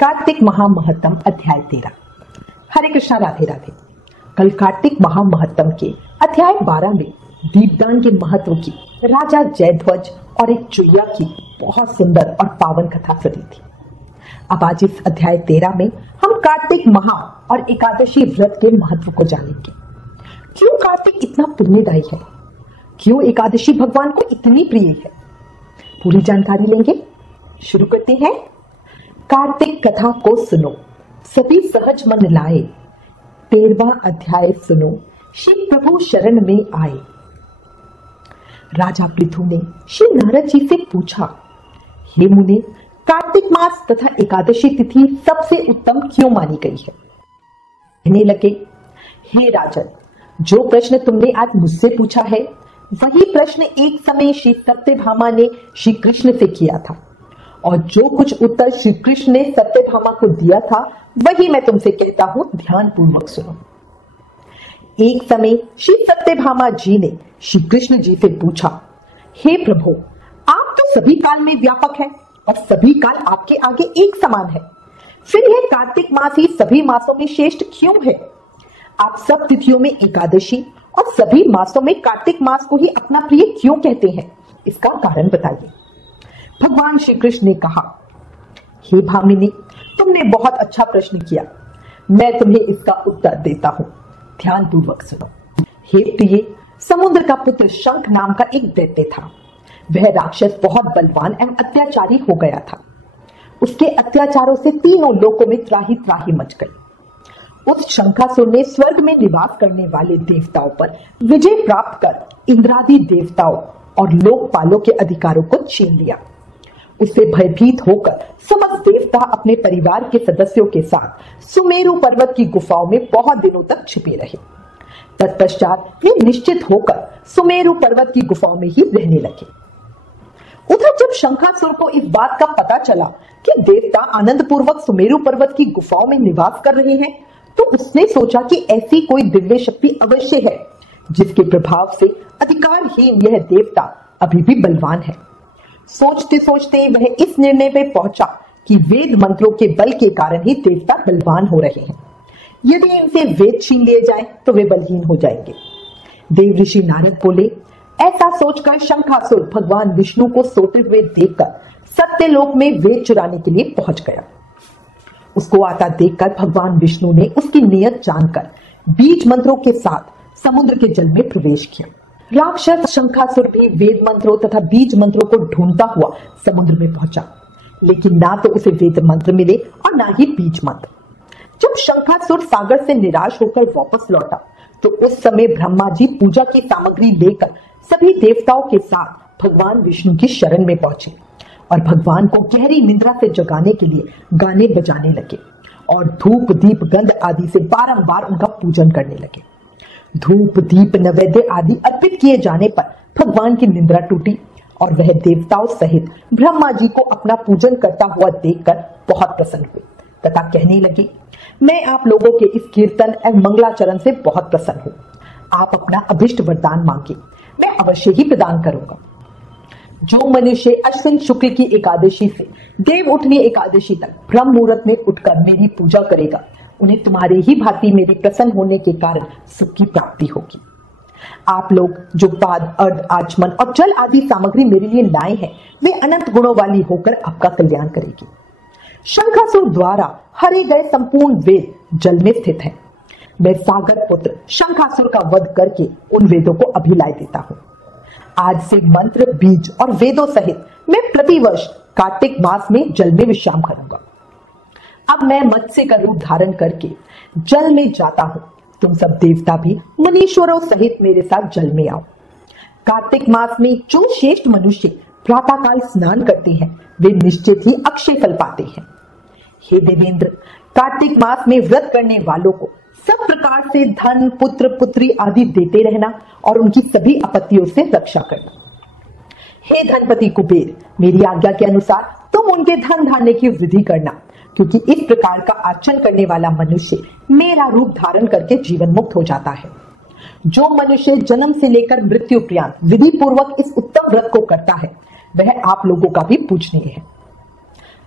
कार्तिक महामहत्तम अध्याय 13। हरे कृष्णा, राधे राधे। कल कार्तिक महामहत्तम के अध्याय 12 में दीपदान के महत्व की राजा जयध्वज और एक चुईया की बहुत सुंदर और पावन कथा सुनी थी। अब आज इस अध्याय 13 में हम कार्तिक महा और एकादशी व्रत के महत्व को जानेंगे। क्यों कार्तिक इतना पुण्यदायी है, क्यों एकादशी भगवान को इतनी प्रिय है, पूरी जानकारी लेंगे। शुरू करते हैं। कार्तिक कथा को सुनो, सभी सहज मन लाए, 13वां अध्याय सुनो, शिव प्रभु शरण में आए। राजा पृथु ने श्री नारद जी से पूछा, हे मुने, कार्तिक मास तथा एकादशी तिथि सबसे उत्तम क्यों मानी गई है? कहने लगे, हे राजन, जो प्रश्न तुमने आज मुझसे पूछा है वही प्रश्न एक समय श्री सत्यभामा ने श्री कृष्ण से किया था, और जो कुछ उत्तर श्री कृष्ण ने सत्यभामा को दिया था वही मैं तुमसे कहता हूं, ध्यान पूर्वक सुनो। एक समय श्री सत्यभामा जी ने श्री कृष्ण जी से पूछा, हे प्रभु, आप तो सभी काल में व्यापक हैं और सभी काल आपके आगे एक समान है, फिर यह कार्तिक मास ही सभी मासों में श्रेष्ठ क्यों है? आप सब तिथियों में एकादशी और सभी मासों में कार्तिक मास को ही अपना प्रिय क्यों कहते हैं? इसका कारण बताइए। भगवान श्री कृष्ण ने कहा, हे भामिनी, तुमने बहुत अच्छा प्रश्न किया, मैं तुम्हें इसका उत्तर देता हूं, ध्यान पूर्वक सुनो। हे प्रिय, समुद्र का पुत्र शंख नाम का एक दैत्य था। वह राक्षस बहुत बलवान एवं अत्याचारी हो गया था। उसके अत्याचारों से तीनों लोकों में त्राही त्राही मच गई। उस शंखासुर ने स्वर्ग में निवास करने वाले देवताओं पर विजय प्राप्त कर इंद्रादि देवताओं और लोकपालों के अधिकारों को छीन लिया। उससे भयभीत होकर समस्त देवता अपने परिवार के सदस्यों के साथ सुमेरु पर्वत की गुफाओं में बहुत दिनों तक छिपे रहे। तत्पश्चात वे निश्चित होकर सुमेरु पर्वत की गुफाओं में ही रहने लगे। उधर जब शंखासुर को इस बात का पता चला कि देवता आनंद पूर्वक सुमेरु पर्वत की गुफाओं में निवास कर रहे हैं, तो उसने सोचा कि ऐसी कोई दिव्य शक्ति अवश्य है जिसके प्रभाव से अधिकारहीन यह देवता अभी भी बलवान है। सोचते सोचते वह इस निर्णय पे पहुंचा कि वेद मंत्रों के बल के कारण ही देवता बलवान हो रहे हैं। यदि इनसे वेद छीन लिए जाए तो वे बलहीन हो जाएंगे। देव ऋषि नारद बोले, ऐसा सोचकर शंखासुर भगवान विष्णु को सोते हुए देखकर सत्यलोक में वेद चुराने के लिए पहुंच गया। उसको आता देखकर भगवान विष्णु ने उसकी नियत जानकर बीज मंत्रों के साथ समुद्र के जल में प्रवेश किया। राक्षस शंखासुर भी वेद मंत्रों तथा बीज मंत्रों को ढूंढता हुआ समुद्र में पहुंचा, लेकिन ना तो उसे वेद मंत्र मिले और ना ही बीज मंत्र। जब शंखासुर सागर से निराश होकर वापस लौटा तो उस समय ब्रह्मा जी पूजा की सामग्री लेकर सभी देवताओं के साथ भगवान विष्णु की शरण में पहुंचे और भगवान को गहरी निद्रा से जगाने के लिए गाने बजाने लगे और धूप दीप गंध आदि से बारंबार उनका पूजन करने लगे। धूप दीप नैवेद्य आदि अर्पित किए जाने पर भगवान की निद्रा टूटी और वह देवताओं सहित ब्रह्मा जी को अपना पूजन करता हुआ देखकर बहुत प्रसन्न हुए तथा कहने लगे, मैं आप लोगों के इस कीर्तन एवं मंगलाचरण से बहुत प्रसन्न हूँ। आप अपना अभिष्ट वरदान मांगे, मैं अवश्य ही प्रदान करूंगा। जो मनुष्य अश्विन शुक्ल की एकादशी से देव उठनी एकादशी तक ब्रह्म मुहूर्त में उठकर मेरी पूजा करेगा, उन्हें तुम्हारे ही भांति मेरे प्रसन्न होने के कारण सुख की प्राप्ति होगी। आप लोग जो पाद, अर्ध, आचमन और जल आदि सामग्री मेरे लिए लाए हैं, वे अनंत गुणों वाली होकर आपका कल्याण करेगी। शंखासुर द्वारा हरे गए संपूर्ण वेद जल में स्थित है। मैं सागर पुत्र शंखासुर का वध करके उन वेदों को अभिलाय देता हूँ। आज से मंत्र, बीज और वेदों सहित मैं प्रतिवर्ष कार्तिक मास में जल में विश्राम करूंगा। अब मैं मत्स्य का रूप धारण करके जल में जाता हूं। तुम सब देवता भी मुनीश्वरों सहित मेरे साथ जल में आओ। कार्तिक मास में जो श्रेष्ठ मनुष्य प्रातःकाल स्नान करते हैं वे निश्चित ही अक्षय फल पाते हैं। हे देवेंद्र, कार्तिक मास में व्रत करने वालों को सब प्रकार से धन, पुत्र, पुत्री आदि देते रहना और उनकी सभी आपत्तियों से रक्षा करना। हे धनपति कुबेर, मेरी आज्ञा के अनुसार तुम उनके धन धान्य की वृद्धि करना, क्योंकि इस प्रकार का आचरण करने वाला मनुष्य मेरा रूप धारण करके जीवन मुक्त हो जाता है। जो मनुष्य जन्म से लेकर मृत्यु पर्यंत विधि पूर्वक इस उत्तम व्रत को करता है वह आप लोगों का भी पूजनीय है।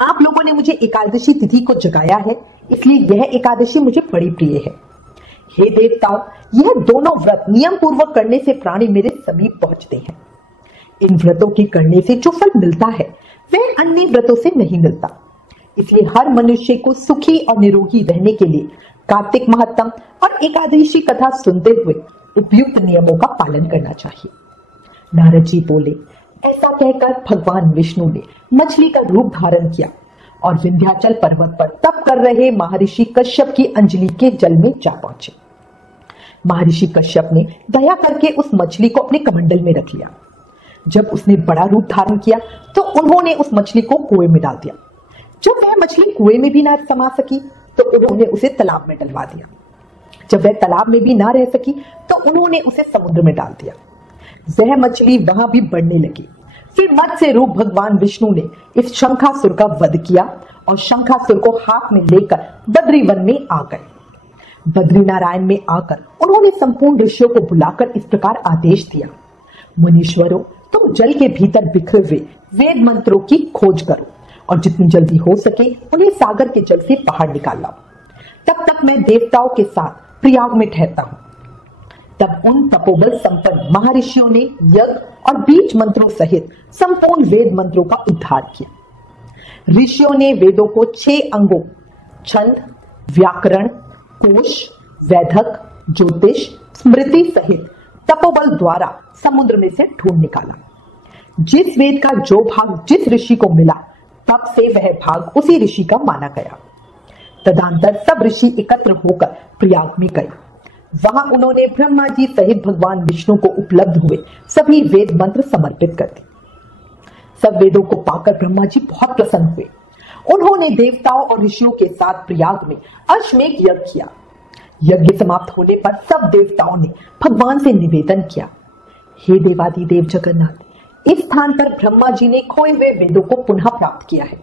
आप लोगों ने मुझे एकादशी तिथि को जगाया है, इसलिए यह एकादशी मुझे बड़ी प्रिय है। हे देवताओं, यह दोनों व्रत नियम पूर्वक करने से प्राणी मेरे समीप पहुंचते हैं। इन व्रतों के करने से जो फल मिलता है वह अन्य व्रतों से नहीं मिलता। इसलिए हर मनुष्य को सुखी और निरोगी रहने के लिए कार्तिक महात्म और एकादशी कथा सुनते हुए उपयुक्त नियमों का पालन करना चाहिए। नारद जी बोले। ऐसा कहकर भगवान विष्णु ने मछली का रूप धारण किया और विंध्याचल पर्वत पर तप कर रहे महर्षि कश्यप की अंजलि के जल में जा पहुंचे। महर्षि कश्यप ने दया करके उस मछली को अपने कमंडल में रख लिया। जब उसने बड़ा रूप धारण किया तो उन्होंने उस मछली को कुएं में डाल दिया। जब वह मछली कुएं में भी ना समा सकी तो उन्होंने उसे तालाब में डलवा दिया। जब वह तालाब में भी ना रह सकी तो उन्होंने उसे समुद्र में डाल दिया। वह मछली वहां भी बढ़ने लगी। फिर मत्स्य रूप भगवान विष्णु ने इस शंखासुर का वध किया और शंखासुर को हाथ में लेकर बद्री वन में आ गए। बद्रीनारायण में आकर उन्होंने संपूर्ण ऋषियों को बुलाकर इस प्रकार आदेश दिया, मुनीश्वरों, तुम जल के भीतर बिखरे हुए वेद मंत्रों की खोज करो और जितनी जल्दी हो सके उन्हें सागर के जल से बाहर निकाल लाओ। तब तक मैं देवताओं के साथ प्रयाग में ठहरता हूं। तब उन तपोबल संपन्न महर्षियों ने यज्ञ और बीज मंत्रों सहित संपूर्ण वेद मंत्रों का उद्धार किया। ऋषियों ने वेदों को 6 अंगों छंद, व्याकरण, कोश, वैधक, ज्योतिष, स्मृति सहित तपोबल द्वारा समुद्र में से ढूंढ निकाला। जिस वेद का जो भाग जिस ऋषि को मिला तब से वह भाग उसी ऋषि का माना गया। तदंतर सब ऋषि एकत्र होकर प्रयाग में गए। वहां उन्होंने ब्रह्मा जी सहित भगवान विष्णु को उपलब्ध हुए सभी वेद मंत्र समर्पित कर दिए। सब वेदों को पाकर ब्रह्मा जी बहुत प्रसन्न हुए। उन्होंने देवताओं और ऋषियों के साथ प्रयाग में अश्वमेध यज्ञ किया। यज्ञ समाप्त होने पर सब देवताओं ने भगवान से निवेदन किया, हे देवादिदेव जगन्नाथ, इस स्थान पर ब्रह्मा जी ने खोए हुए वेदों को पुनः प्राप्त किया है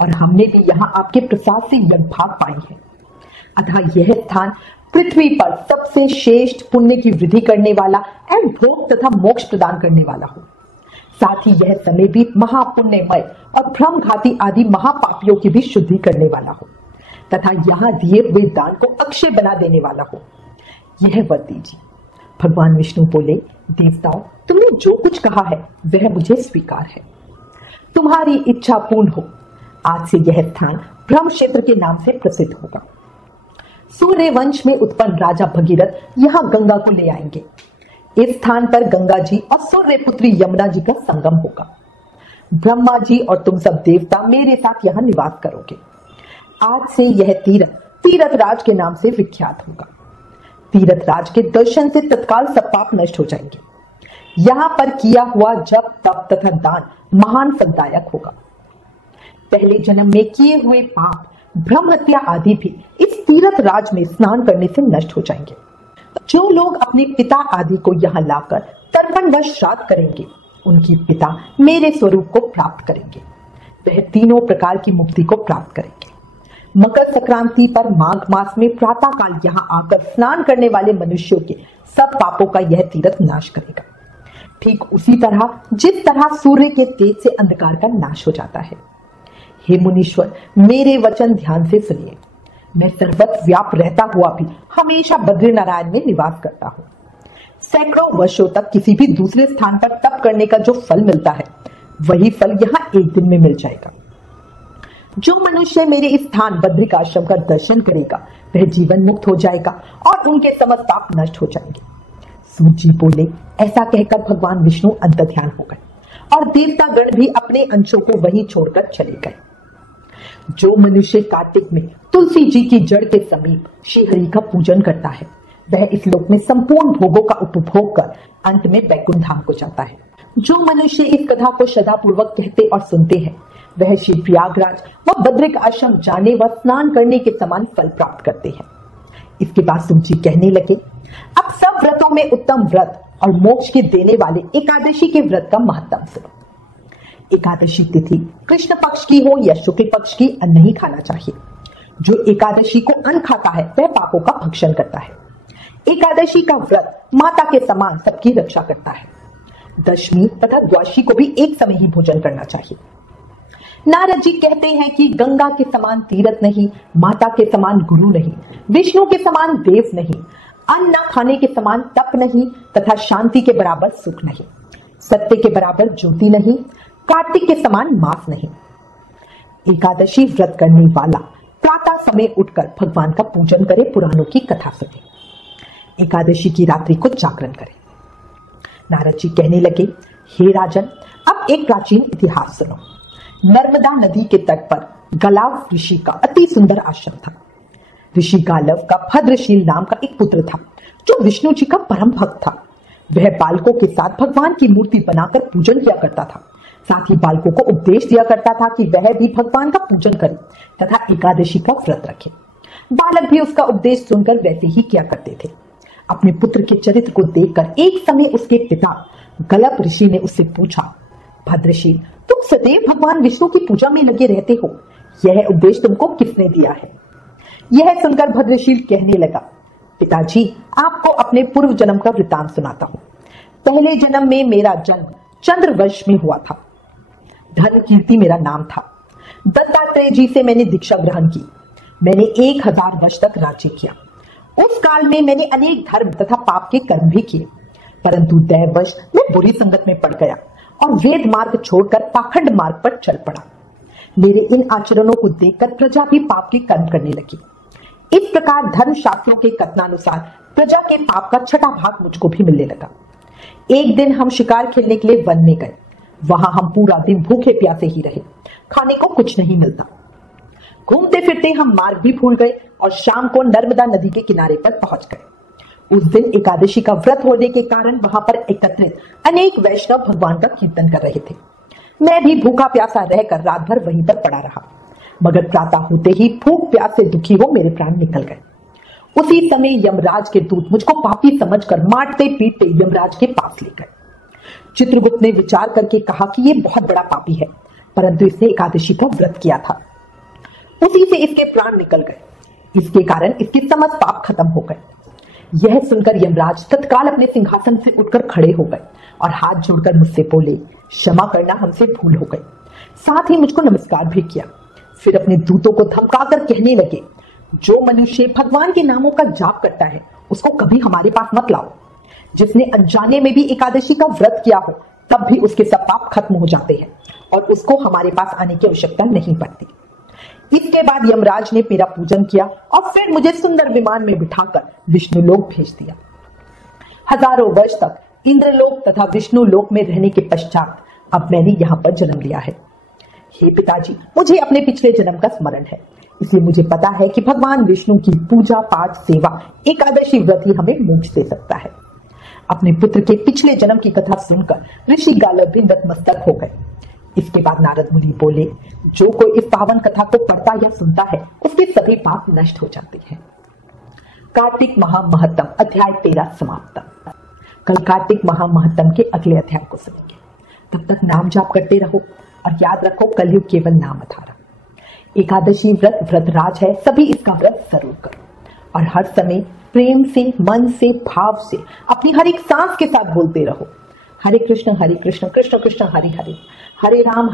और हमने भी यहाँ आपके प्रसाद से यज्ञ भाग पाई है। अतः यह स्थान पृथ्वी पर सबसे श्रेष्ठ पुण्य की वृद्धि करने वाला एवं भोग तथा मोक्ष प्रदान करने वाला हो। साथ ही यह समय भी महापुण्यमय और भ्रमघाती आदि महापापियों की भी शुद्धि करने वाला हो तथा यहाँ दिए हुए दान को अक्षय बना देने वाला हो। यह वर दीजिए। भगवान विष्णु बोले, देवताओं, तुमने जो कुछ कहा है वह मुझे स्वीकार है। तुम्हारी इच्छा पूर्ण हो। आज से यह स्थान ब्रह्म क्षेत्र के नाम से प्रसिद्ध होगा। सूर्य वंश में उत्पन्न राजा भगीरथ यहाँ गंगा को ले आएंगे। इस स्थान पर गंगा जी और सूर्य पुत्री यमुना जी का संगम होगा। ब्रह्मा जी और तुम सब देवता मेरे साथ यहाँ निवास करोगे। आज से यह तीरथ राज के नाम से विख्यात होगा। तीरथ राज के दर्शन से तत्काल सब पाप नष्ट हो जाएंगे। यहाँ पर किया हुआ जप, तप तथा दान महान फलदायक होगा। पहले जन्म में किए हुए पाप, ब्रह्म हत्या आदि भी इस तीरथ राज में स्नान करने से नष्ट हो जाएंगे। जो लोग अपने पिता आदि को यहाँ लाकर तर्पण व श्राद्ध करेंगे, उनकी पिता मेरे स्वरूप को प्राप्त करेंगे। वह तीनों प्रकार की मुक्ति को प्राप्त करेंगे। मकर संक्रांति पर माघ मास में प्रातः काल यहाँ आकर स्नान करने वाले मनुष्यों के सब पापों का यह तीर्थ नाश करेगा। ठीक उसी तरह जिस तरह सूर्य के तेज से अंधकार का नाश हो जाता है। हे मुनीश्वर, मेरे वचन ध्यान से सुनिए। मैं सर्वत्र व्याप रहता हुआ भी हमेशा बद्रीनारायण में निवास करता हूँ। सैकड़ों वर्षों तक किसी भी दूसरे स्थान पर तप करने का जो फल मिलता है वही फल यहाँ एक दिन में मिल जाएगा। जो मनुष्य मेरे इस स्थान बद्रिकाश्रम का दर्शन करेगा वह जीवन मुक्त हो जाएगा और उनके समस्त पाप नष्ट हो जाएंगे। सूर्य जी बोले। ऐसा कहकर भगवान विष्णु अंतर्ध्यान हो गए और देवता गण भी अपने अंशों को वहीं छोड़कर चले गए। जो मनुष्य कार्तिक में तुलसी जी की जड़ के समीप श्री हरि का पूजन करता है वह इस लोक में संपूर्ण भोगों का उपभोग कर अंत में बैकुंठ धाम को जाता है। जो मनुष्य इस कथा को श्रद्धापूर्वक कहते और सुनते हैं वह श्री प्रयागराज व बद्रिक आश्रम जाने व स्नान करने के समान फल प्राप्त करते हैं। इसके बाद सूर्य जी कहने लगे, अब सब व्रतों में उत्तम व्रत और मोक्ष के देने वाले एकादशी के व्रत का महत्व सुनो। एकादशी तिथि कृष्ण पक्ष की हो या शुक्ल पक्ष की, अन्न नहीं खाना चाहिए। जो एकादशी को अन्न खाता है वह पापों का भक्षण करता है। एकादशी का व्रत माता के समान सबकी रक्षा करता है। दशमी तथा द्वादशी को भी एक समय ही भोजन करना चाहिए। नारद जी कहते हैं कि गंगा के समान तीर्थ नहीं, माता के समान गुरु नहीं, विष्णु के समान देव नहीं, अन्न न खाने के समान तप नहीं, तथा शांति के बराबर सुख नहीं, सत्य के बराबर ज्योति नहीं, कार्तिक के समान मास नहीं। एकादशी व्रत करने वाला प्रातः समय उठकर भगवान का पूजन करे, पुराणों की कथा सुने, एकादशी की रात्रि को जागरण करे। नारद जी कहने लगे, हे राजन, अब एक प्राचीन इतिहास सुनो। नर्मदा नदी के तट पर गलाव ऋषि का अति सुंदर आश्रम था। ऋषि गालव का भद्रशील नाम का एक पुत्र था जो विष्णु जी का परम भक्त था। वह बालकों के साथ भगवान की मूर्ति बनाकर पूजन किया करता था। साथ ही बालकों को उपदेश दिया करता था कि वह भी भगवान का पूजन करें तथा एकादशी का व्रत रखें। बालक भी उसका उपदेश सुनकर वैसे ही किया करते थे। अपने पुत्र के चरित्र को देखकर एक समय उसके पिता गलभ ऋषि ने उससे पूछा, भद्रशील, तुम सदैव भगवान विष्णु की पूजा में लगे रहते हो, यह उपदेश तुमको किसने दिया है? यह सुनकर भद्रशील कहने लगा, पिताजी, आपको अपने पूर्व जन्म का वृतांत सुनाता हूँ। पहले जन्म में मेरा जन्म चंद्रवंश में हुआ था। धन कीर्ति मेरा नाम था। दत्तात्रेय जी से मैंने दीक्षा ग्रहण की। मैंने 1000 वर्ष तक राज्य किया। उस काल में मैंने अनेक धर्म तथा पाप के कर्म भी किए, परंतु दैववश मैं बुरी संगत में पड़ गया और वेद मार्ग छोड़कर पाखंड मार्ग पर चल पड़ा। मेरे इन आचरणों को देखकर प्रजा भी पाप के कर्म करने लगी। इस प्रकार धर्म शास्त्रों के कथनानुसार प्रजा के पाप का छठा भाग मुझको भी मिलने लगा। एक दिन हम शिकार खेलने के लिए वन में गए। वहां हम पूरा दिन भूखे प्यासे ही रहे, खाने को कुछ नहीं मिलता। घूमते फिरते हम मार्ग भी भूल गए और शाम को नर्मदा नदी के किनारे पर पहुंच गए। उस दिन एकादशी का व्रत होने के कारण वहां पर एकत्रित अनेक वैष्णव भगवान का कीर्तन कर रहे थे। मैं भी भूखा प्यासा रहकर रात भर वहीं पर पड़ा रहा, मगर प्रातः होते ही भूख प्यास से दुखी हो मेरे प्राण निकल गए। उसी समय यमराज के दूत मुझको पापी समझकर मारते पीटते यमराज के पास ले गए। चित्रगुप्त ने विचार करके कहा कि यह बहुत बड़ा पापी है, परंतु इसने एकादशी का व्रत किया था। उसी से इसके प्राण निकल गए। इसके कारण इसके समस्त पाप खत्म हो गए। यह सुनकर यमराज तत्काल अपने सिंहासन से उठकर खड़े हो गए और हाथ जोड़कर मुझसे बोले, क्षमा करना, हमसे भूल हो गई। साथ ही मुझको नमस्कार भी किया। फिर अपने दूतों को धमकाकर कहने लगे, जो मनुष्य भगवान के नामों का जाप करता है उसको कभी हमारे पास मत लाओ। जिसने अनजाने में भी एकादशी का व्रत किया हो तब भी उसके सब पाप खत्म हो जाते हैं और उसको हमारे पास आने की आवश्यकता नहीं पड़ती। इसके बाद यमराज ने मेरा पूजन किया और फिर मुझे सुंदर विमान में बिठाकर विष्णु लोक भेज दिया। हजारों वर्ष तक इंद्रलोक तथा विष्णु लोक में रहने के पश्चात अब मैंने यहाँ पर जन्म लिया है। हे पिताजी, मुझे अपने पिछले जन्म का स्मरण है, इसलिए मुझे पता है कि भगवान विष्णु की पूजा पाठ सेवा एकादशी व्रत ही हमें मोक्ष दे सकता है। अपने पुत्र के पिछले जन्म की कथा सुनकर ऋषि गालव भी नतमस्तक हो गए। इसके बाद नारद मुनि बोले, जो कोई इस पावन कथा को पढ़ता या सुनता है उसके सभी पाप नष्ट हो जाते हैं। कार्तिक महामहत्तम अध्याय 13 समाप्त। कल कार्तिक महामहत्तम के अगले अध्याय को सुनेंगे। तब तक नाम जाप करते रहो और याद रखो, कलयुग केवल नाम आधार। एकादशी व्रत व्रतराज है, सभी इसका व्रत जरूर करो और हर समय प्रेम से, मन से, भाव से अपनी हर एक सांस के साथ बोलते रहो, हरे कृष्ण कृष्ण कृष्ण हरे हरे, हरे राम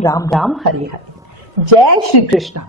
राम राम हरे हरे। जय श्री कृष्ण।